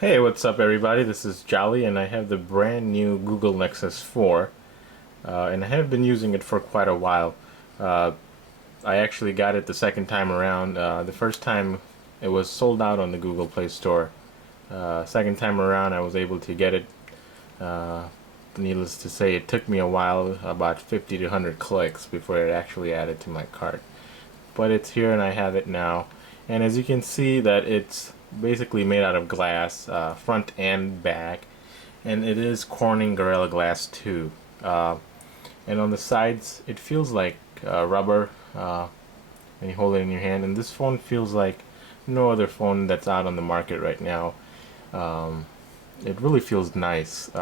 Hey, what's up everybody? This is Jolly and I have the brand new Google Nexus 4 and I have been using it for quite a while. Uh, I actually got it the second time around. The first time it was sold out on the Google Play Store. Second time around I was able to get it. Uh, Needless to say, it took me a while, about 50 to 100 clicks before it actually added to my cart. But it's here and I have it now. And as you can see that it's basically made out of glass, front and back, and it is Corning Gorilla Glass 2. And on the sides it feels like rubber when you hold it in your hand, and this phone feels like no other phone that's out on the market right now. Um, it really feels nice.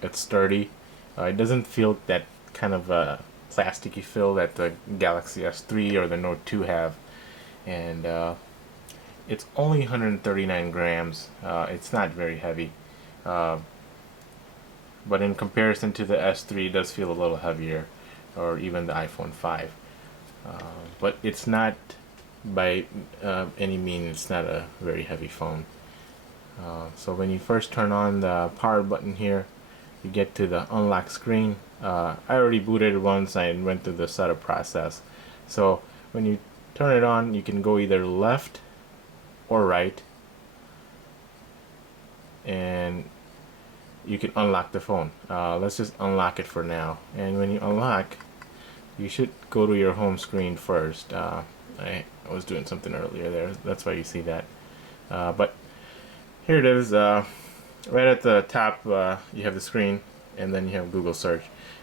It's sturdy. It doesn't feel that kind of plasticky feel that the Galaxy S3 or the Note 2 have. And it's only 139 grams. It's not very heavy. Uh, but in comparison to the S3, it does feel a little heavier, or even the iPhone 5. But it's not, by any means, it's not a very heavy phone. So when you first turn on the power button here, you get to the unlock screen. I already booted it once and went through the setup process. So when you turn it on, you can go either left or right, and you can unlock the phone. Let's just unlock it for now. And when you unlock, you should go to your home screen first. I was doing something earlier there, that's why you see that. But here it is. Right at the top, you have the screen, and then you have Google search.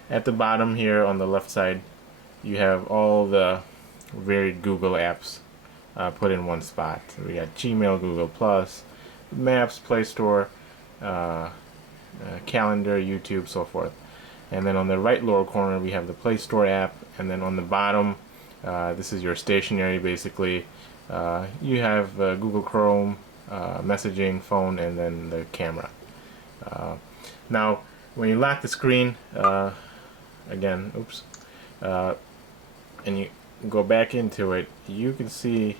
At the bottom here on the left side, you have all the varied Google apps put in one spot. We got Gmail, Google Plus, Maps, Play Store, Calendar, YouTube, so forth. And then on the right lower corner we have the Play Store app, and then on the bottom, this is your stationery basically. You have Google Chrome, messaging, phone, and then the camera. Now when you lock the screen, again, oops, and you go back into it, you can see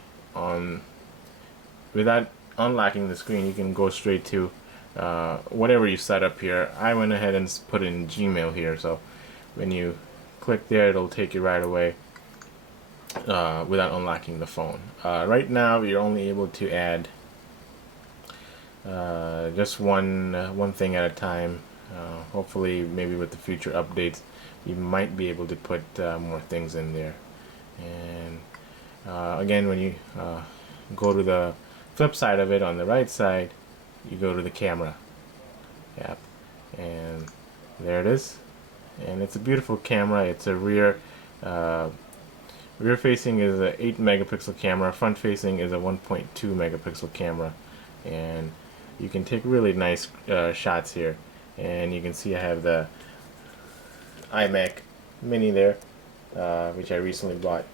without unlocking the screen, you can go straight to whatever you set up here. I went ahead and put in Gmail here, so when you click there, it'll take you right away without unlocking the phone. Right now you're only able to add just one thing at a time. Hopefully, maybe with the future updates, you might be able to put more things in there. And again, when you go to the flip side of it, on the right side, you go to the camera app, and there it is. And it's a beautiful camera. It's a rear facing is a 8 megapixel camera. Front facing is a 1.2 megapixel camera, and you can take really nice shots here. And you can see I have the iMac Mini there, which I recently bought.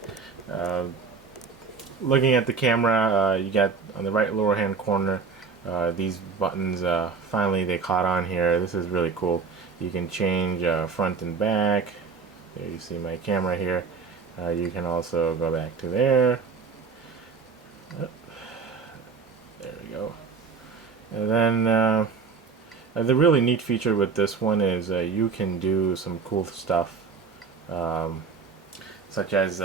Looking at the camera, you got on the right lower hand corner these buttons. Finally they caught on here. This is really cool. You can change front and back. There you see my camera here. You can also go back to there. There we go. And then the really neat feature with this one is you can do some cool stuff, such as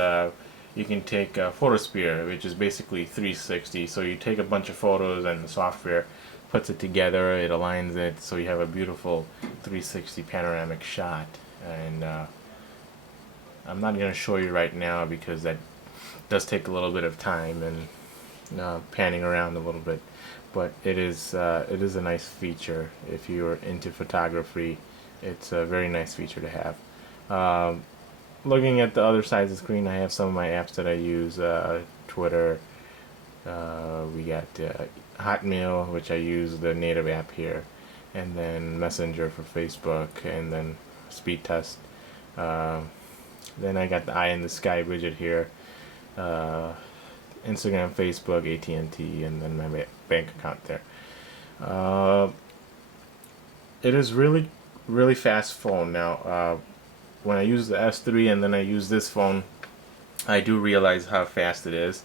you can take Photosphere, which is basically 360. So you take a bunch of photos and the software puts it together, it aligns it, so you have a beautiful 360 panoramic shot. And I'm not going to show you right now because that does take a little bit of time and panning around a little bit. But it is a nice feature if you're into photography. It's a very nice feature to have. Looking at the other side of the screen, I have some of my apps that I use. Twitter. We got Hotmail, which I use the native app here, and then Messenger for Facebook, and then Speed Test. Then I got the Eye in the Sky widget here. Instagram, Facebook, AT&T, and then my bank account there. It is really fast phone. Now when I use the S3 and then I use this phone, I do realize how fast it is.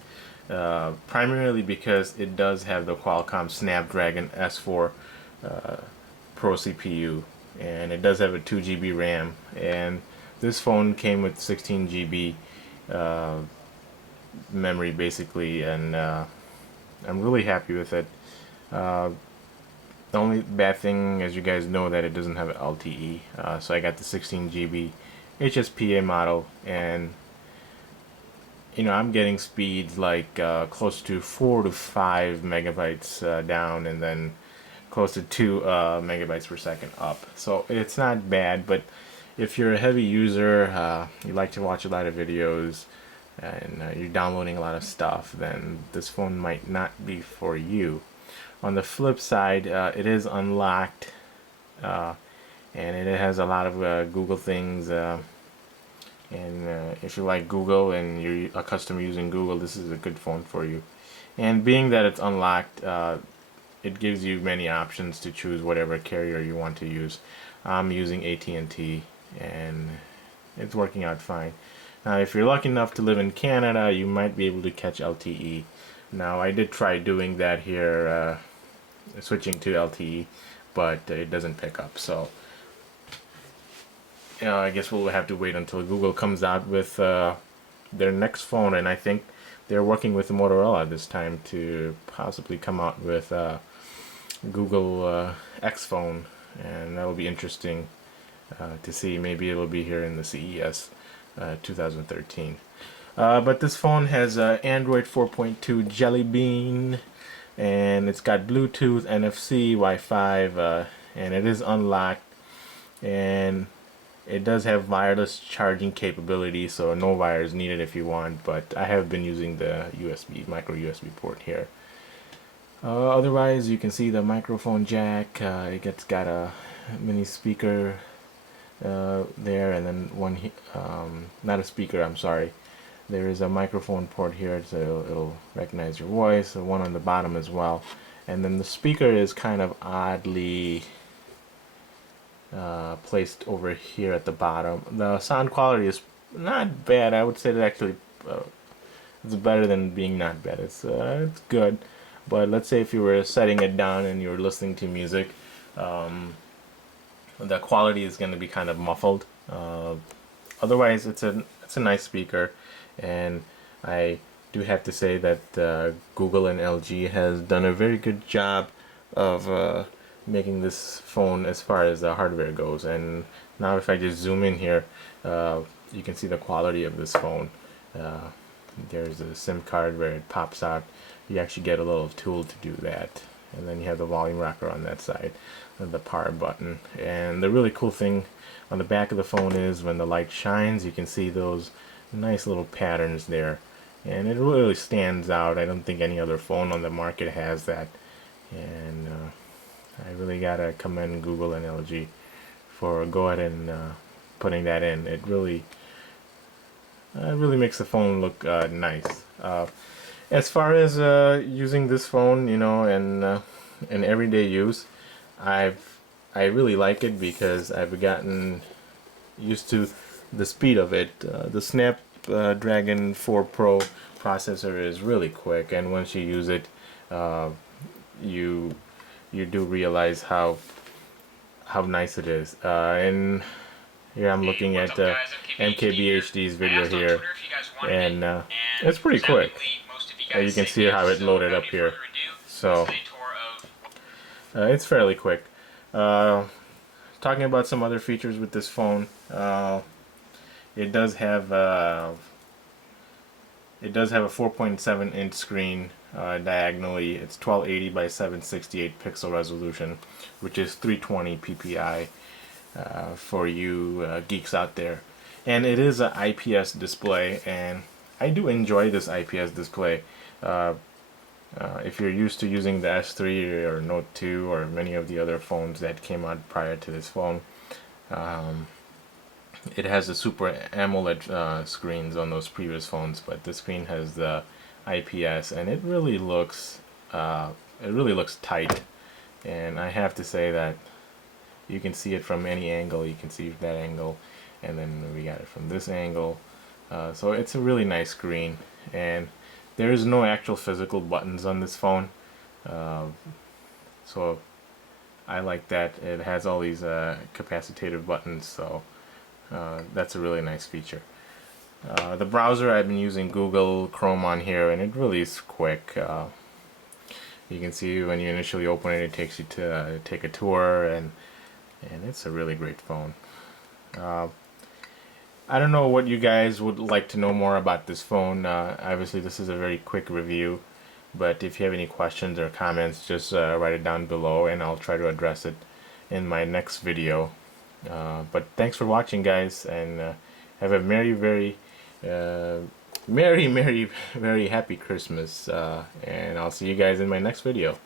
primarily because it does have the Qualcomm Snapdragon S4 Pro CPU, and it does have a 2 GB RAM, and this phone came with 16 GB memory basically, and I'm really happy with it. Uh, the only bad thing, as you guys know, that it doesn't have LTE, so I got the 16 GB HSPA model, and I'm getting speeds like close to 4 to 5 megabytes down, and then close to 2 megabytes per second up. So it's not bad, but if you're a heavy user, you like to watch a lot of videos, and you're downloading a lot of stuff, then this phone might not be for you. On the flip side, it is unlocked, and it has a lot of Google things. And if you like Google and you're accustomed to using Google, this is a good phone for you. And being that it's unlocked, it gives you many options to choose whatever carrier you want to use. I'm using AT&T, and it's working out fine. Now, if you're lucky enough to live in Canada, you might be able to catch LTE. Now, I did try doing that here, switching to LTE, but it doesn't pick up. So, I guess we'll have to wait until Google comes out with their next phone, and I think they're working with Motorola this time to possibly come out with Google X phone, and that will be interesting to see. Maybe it'll be here in the CES 2013. But this phone has Android 4.2 Jelly Bean, and it's got Bluetooth, NFC, Wi-Fi, and it is unlocked, and it does have wireless charging capability, so no wires needed if you want, but I have been using the micro USB port here. Otherwise, you can see the microphone jack. It's got a mini speaker there, and then one, not a speaker, I'm sorry. There is a microphone port here, so it'll recognize your voice, one on the bottom as well. And then the speaker is kind of oddly placed over here at the bottom. The sound quality is not bad. I would say that actually it's better than being not bad. It's good. But let's say if you were setting it down and you were listening to music, the quality is going to be kind of muffled. Otherwise, it's a nice speaker, and I do have to say that Google and LG has done a very good job of making this phone as far as the hardware goes. And now if I just zoom in here, you can see the quality of this phone. There's a SIM card where it pops out. You actually get a little tool to do that, and then you have the volume rocker on that side and the power button. And the really cool thing on the back of the phone is when the light shines, you can see those nice little patterns there, and it really stands out. I don't think any other phone on the market has that, and I really gotta commend Google and LG for go ahead and putting that in. It really makes the phone look nice. As far as using this phone, in everyday use, I really like it because I've gotten used to the speed of it. The Snapdragon 4 Pro processor is really quick, and once you use it, you do realize how nice it is. And here I'm looking at MKBHD's video here, and it's pretty quick. You can see how it loaded up here, so it's fairly quick. Talking about some other features with this phone, it does have a 4.7-inch screen diagonally. It's 1280 by 768 pixel resolution, which is 320 ppi for you geeks out there. And it is an IPS display, and I do enjoy this IPS display. If you're used to using the S3 or Note 2 or many of the other phones that came out prior to this phone, it has the Super AMOLED screens on those previous phones, but this screen has the IPS, and it really looks tight. And I have to say that you can see it from any angle. You can see that angle, and then we got it from this angle. So it's a really nice screen, and There is no actual physical buttons on this phone, so I like that. It has all these capacitive buttons, so that's a really nice feature. The browser, I've been using Google Chrome on here, and it really is quick. You can see when you initially open it, it takes you to take a tour, and it's a really great phone. I don't know what you guys would like to know more about this phone. Obviously, this is a very quick review, but if you have any questions or comments, just write it down below, and I'll try to address it in my next video. But thanks for watching, guys, and have a merry, very happy Christmas, and I'll see you guys in my next video.